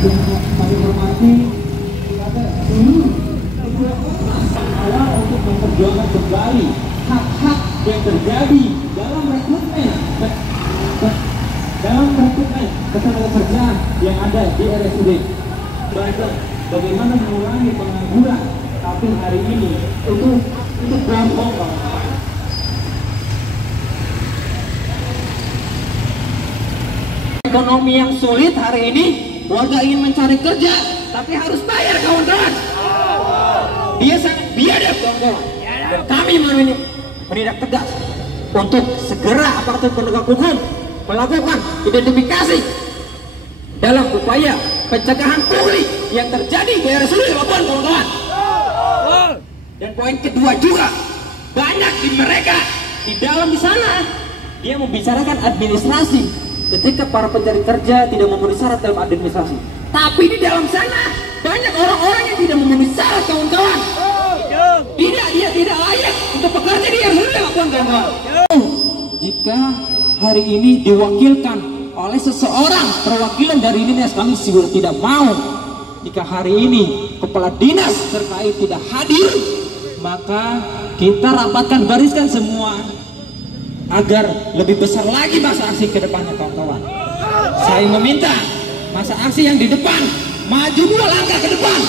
kami hormati kepada seluruh awal untuk memperjuangkan kembali hak-hak yang terjadi dalam rekrutmen ketenaga kerjaan yang ada di RSUD Banten. Bagaimana mengurangi pengangguran, tapi hari ini itu gampang banget. Ekonomi yang sulit hari ini, warga ingin mencari kerja, tapi harus bayar kawan-kawan. Dia sangat biadab kawan-kawan. Dan kami menindak tegas untuk segera aparatur penegak hukum melakukan identifikasi dalam upaya pencegahan pungli yang terjadi di RSUD Labuan kawan-kawan. Dan poin kedua juga, banyak di mereka di dalam di sana dia membicarakan administrasi ketika para pencari kerja tidak memenuhi syarat dalam administrasi. Tapi di dalam sana banyak orang-orang yang tidak memenuhi syarat kawan-kawan. Dia tidak layak untuk bekerja di RSUD Labuan kawan-kawan. Jika hari ini diwakilkan oleh seseorang perwakilan dari dinas, kami juga tidak mau. Jika hari ini kepala dinas terkait tidak hadir, maka kita rapatkan, bariskan semua agar lebih besar lagi masa aksi ke depannya kawan-kawan. Saya meminta masa aksi yang di depan maju 2 langkah ke depan.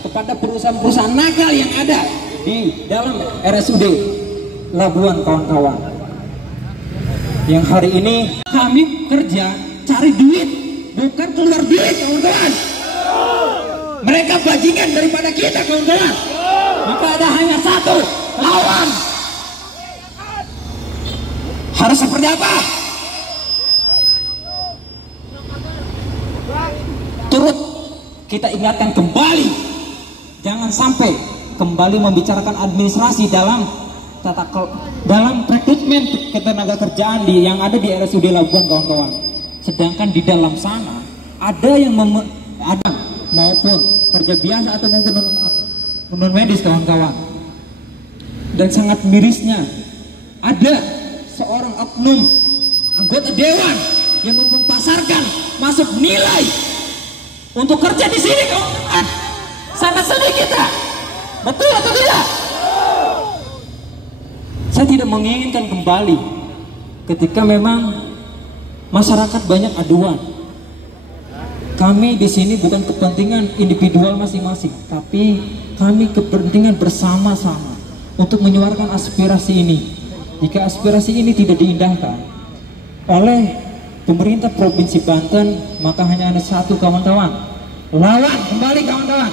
Kepada perusahaan-perusahaan nakal yang ada di dalam RSUD Labuan kawan-kawan, yang hari ini kami kerja cari duit, bukan keluar duit kawan-kawan. Mereka bajingan daripada kita kawan-kawan. Maka ada hanya satu lawan. Harus seperti apa? Turut kita ingatkan kembali, jangan sampai kembali membicarakan administrasi dalam rekrutmen ketenaga kerjaan yang ada di RSUD Labuan kawan-kawan. Sedangkan di dalam sana ada yang ada maupun kerja biasa atau mungkin non medis kawan-kawan. Dan sangat mirisnya ada seorang oknum anggota dewan yang mempasarkan masuk nilai untuk kerja di sini kawan-kawan. Sangat sedih kita. Betul atau tidak? Saya tidak menginginkan kembali ketika memang masyarakat banyak aduan. Kami di sini bukan kepentingan individual masing-masing, tapi kami kepentingan bersama-sama untuk menyuarakan aspirasi ini. Jika aspirasi ini tidak diindahkan oleh pemerintah Provinsi Banten, maka hanya ada satu kawan-kawan. Lawan kembali kawan-kawan.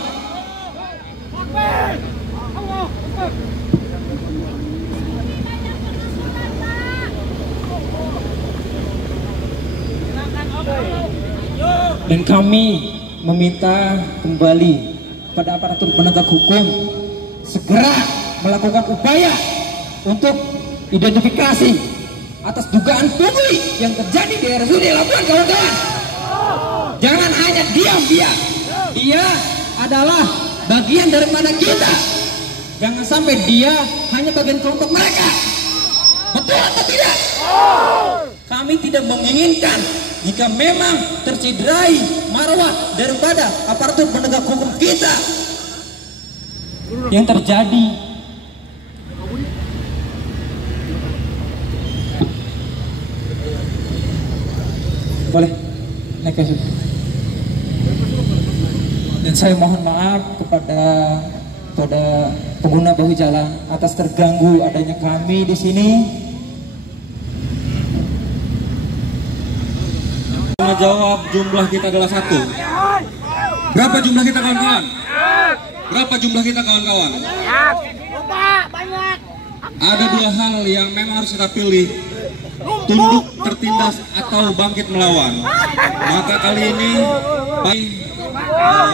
Dan kami meminta kembali pada aparatur penegak hukum segera melakukan upaya untuk identifikasi atas dugaan pungli yang terjadi di RSUD Labuan kawan-kawan. Jangan hanya diam dia. Dia adalah bagian daripada kita. Jangan sampai dia hanya bagian kelompok mereka. Betul atau tidak? Kami tidak menginginkan jika memang tercederai marwah daripada aparatur penegak hukum kita yang terjadi. Boleh naik ke situ. Dan saya mohon maaf kepada pengguna bahu jalan atas terganggu adanya kami di sini. Jawab jumlah kita adalah 1. Berapa jumlah kita kawan-kawan? Berapa jumlah kita kawan-kawan? Ada 2 hal yang memang harus kita pilih, tunduk tertindas atau bangkit melawan. Maka kali ini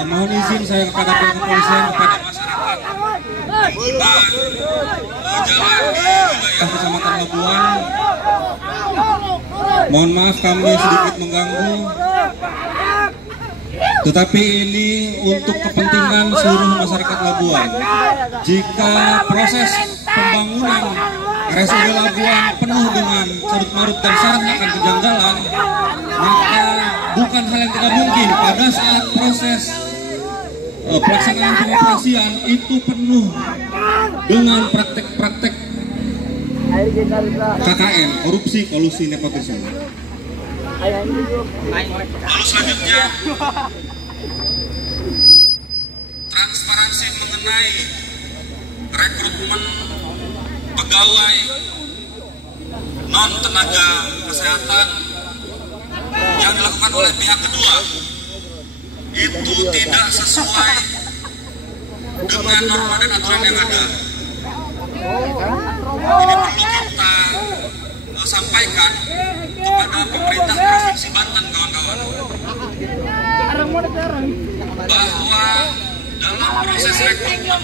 mohon izin saya kepada pihak kepolisian, kepada masyarakat pengguna jalan di wilayah Kecamatan Labuan. Mohon maaf kami sedikit mengganggu. Tetapi ini untuk kepentingan seluruh masyarakat Labuan. Jika proses pembangunan RSUD Labuan penuh dengan carut-marut dan syarat akan kejanggalan, maka bukan hal yang tidak mungkin pada saat proses pelaksanaan pengoperasian itu penuh dengan praktek-praktek KKN, korupsi, kolusi, nepotisme. Lalu selanjutnya, transparansi mengenai rekrutmen pegawai non tenaga kesehatan yang dilakukan oleh pihak kedua itu tidak sesuai dengan norma dan aturan yang ada. Ini perlu kita sampaikan kepada pemerintah Provinsi Banten, kawan-kawan, bahwa dalam proses rekrutmen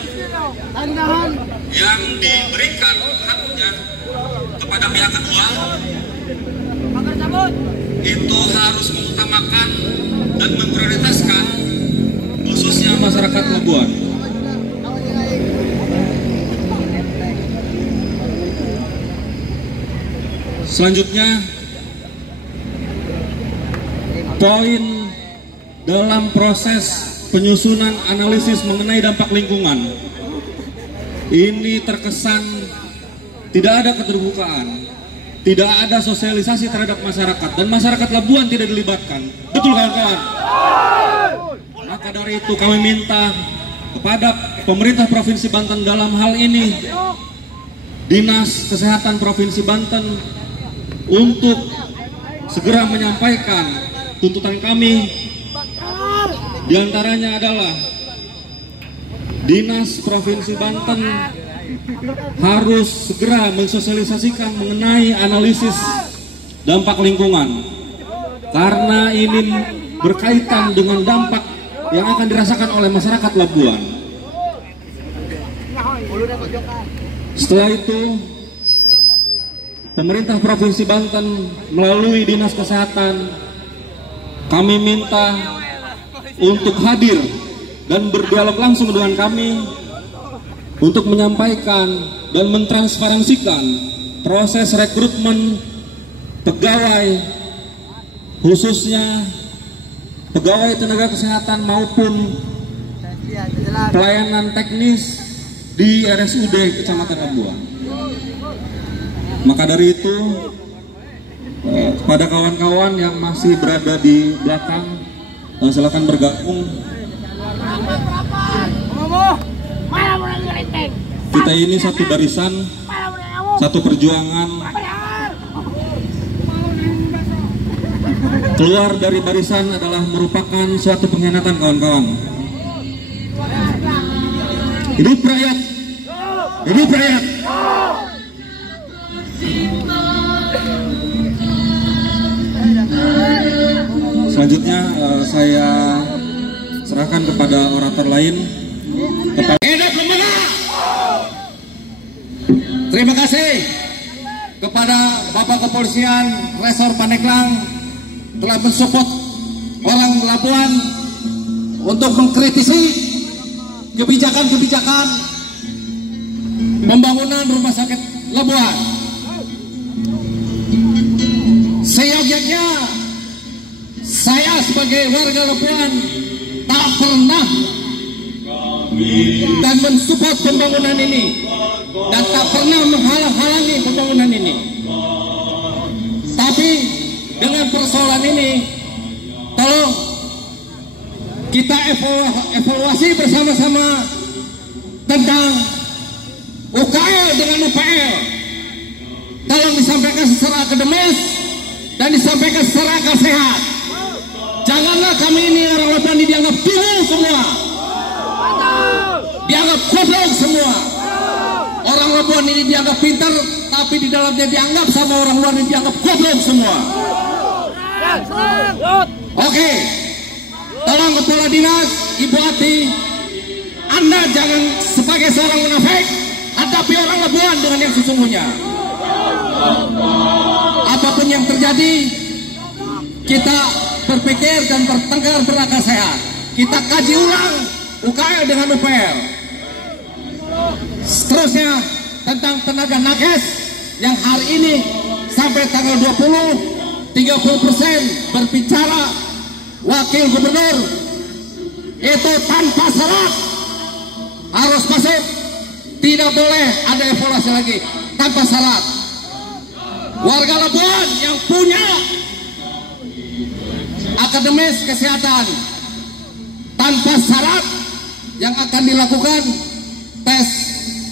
yang diberikan haknya kepada pihak kedua itu harus mengutamakan dan memprioritaskan khususnya masyarakat Labuan. Selanjutnya, poin dalam proses penyusunan analisis mengenai dampak lingkungan ini terkesan tidak ada keterbukaan, tidak ada sosialisasi terhadap masyarakat, dan masyarakat Labuan tidak dilibatkan. Betul, kawan-kawan? Maka dari itu kami minta kepada pemerintah Provinsi Banten dalam hal ini Dinas Kesehatan Provinsi Banten untuk segera menyampaikan tuntutan kami, diantaranya adalah Dinas Provinsi Banten harus segera mensosialisasikan mengenai analisis dampak lingkungan, karena ini berkaitan dengan dampak yang akan dirasakan oleh masyarakat Labuan. Setelah itu, pemerintah Provinsi Banten melalui Dinas Kesehatan kami minta untuk hadir dan berdialog langsung dengan kami untuk menyampaikan dan mentransparansikan proses rekrutmen pegawai, khususnya pegawai tenaga kesehatan maupun pelayanan teknis di RSUD Kecamatan Labuan. Maka dari itu, pada kawan-kawan yang masih berada di belakang, silakan bergabung. Kita ini satu barisan, satu perjuangan. Keluar dari barisan adalah merupakan suatu pengkhianatan, kawan-kawan. Hidup rakyat! Hidup rakyat! Selanjutnya saya serahkan kepada orator lain. Terima kasih kepada Bapak Kepolisian Resor Pandeglang telah mensupport orang Labuan untuk mengkritisi kebijakan-kebijakan pembangunan rumah sakit Labuan. Seyogyanya saya sebagai warga Labuan tak pernah dan mensupport pembangunan ini dan tak pernah menghalang-halangi pembangunan ini. Tapi dengan persoalan ini, tolong kita evaluasi bersama-sama tentang UKL dengan UPL. Tolong disampaikan secara akademis dan disampaikan secara akal sehat. Janganlah kami ini orang Labuan ini dianggap bingung semua, dianggap goblok semua. Orang Labuan ini dianggap pintar, tapi di dalamnya dianggap sama orang luar ini dianggap goblok semua. Oke, tolong Kepala Dinas, Ibu Ati, Anda jangan sebagai seorang munafik hadapi orang Labuan dengan yang sesungguhnya. Apapun yang terjadi, kita berpikir dan bertengkar berakal sehat. kita kaji ulang UKL dengan UPL. Seterusnya tentang tenaga nakes yang hari ini sampai tanggal 20 30% berbicara wakil gubernur itu tanpa syarat harus masuk, tidak boleh ada evaluasi lagi, tanpa syarat. Warga Labuan yang punya akademis kesehatan tanpa syarat yang akan dilakukan tes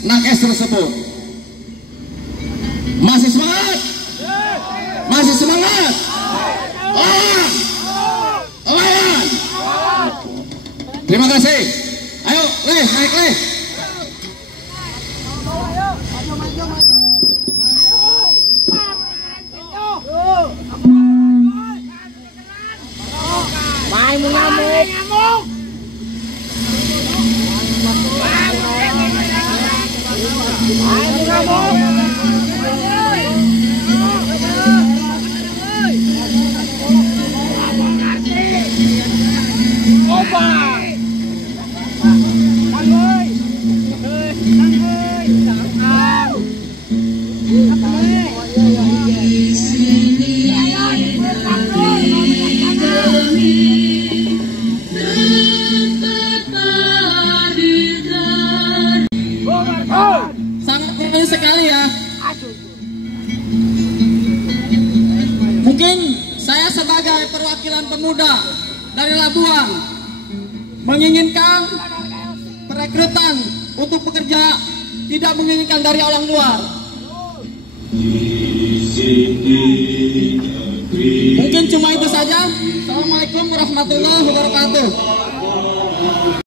nakes tersebut. Masih semangat? Masih semangat? Lawan! Lawan! Terima kasih. Ayo, naik leh. Main mengamuk. Sangat penting sekali ya. Mungkin saya sebagai perwakilan pemuda dari Labuan menginginkan perekrutan untuk bekerja, tidak menginginkan dari orang luar. Mungkin cuma itu saja. Assalamualaikum warahmatullahi wabarakatuh.